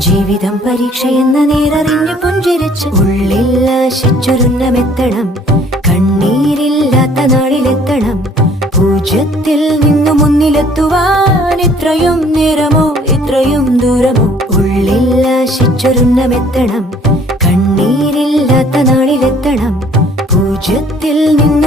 ജീവിതം പരീക്ഷയെന്ന നേരറിഞ്ഞു പുഞ്ചിരിച്ച് ഉള്ളിൽ ആശിച്ചൊരുന്നമെത്തണം. കണ്ണീരില്ലാത്ത നാളിലെത്തണം. പൂജ്യത്തിൽ നിന്നു മുന്നിലെത്തുവാൻ ഇത്രയും നേരമോ ഇത്രയും ദൂരമോ? ഉള്ളിൽ ആശിച്ചൊരുന്നമെത്തണം. കണ്ണീരില്ലാത്ത നാളിലെത്തണം. പൂജ്യത്തിൽ നിന്നു